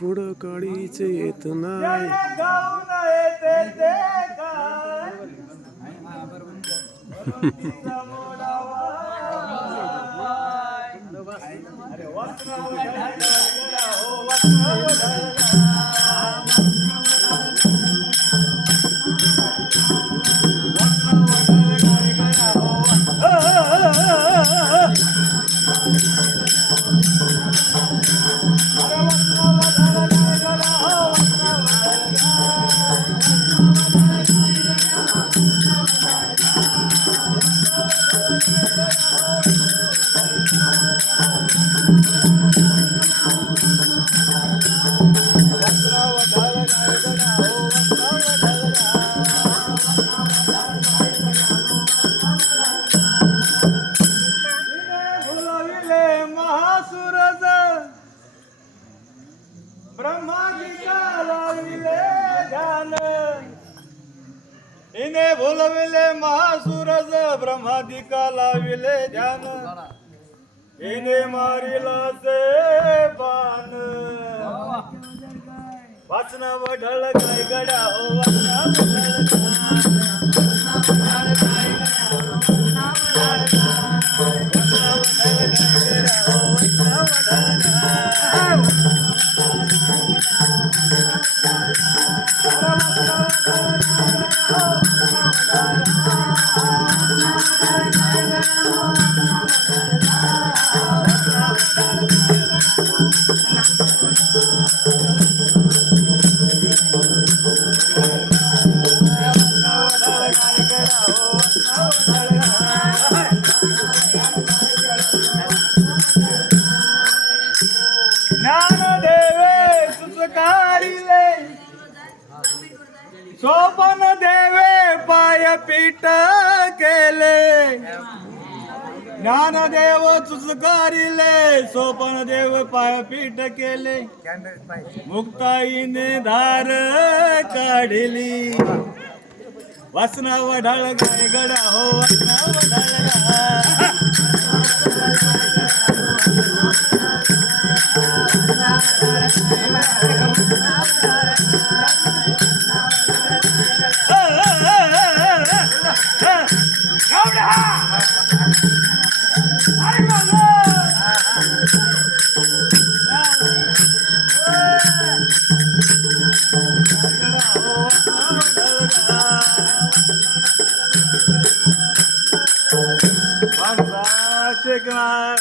पुढं काळीच येत नाही. महासूरज ब्रह्मादिका लाविले ध्यान. हिने बोलविले महासूरज ब्रह्मादिका लाविले ध्यान. हिने मारिला से पान. वाचना वढळ काय गड्या हो वाचना ज्ञानदेवे सुसकारिले सोपन देवे पाय पीठ केले. ज्ञानदेव सुसकारिले सोपन देव पाय पीठ केले. मुक्ताईने धार काढली. वासना वढाळ गाय गडा हो वासना वढाळ शेकणार.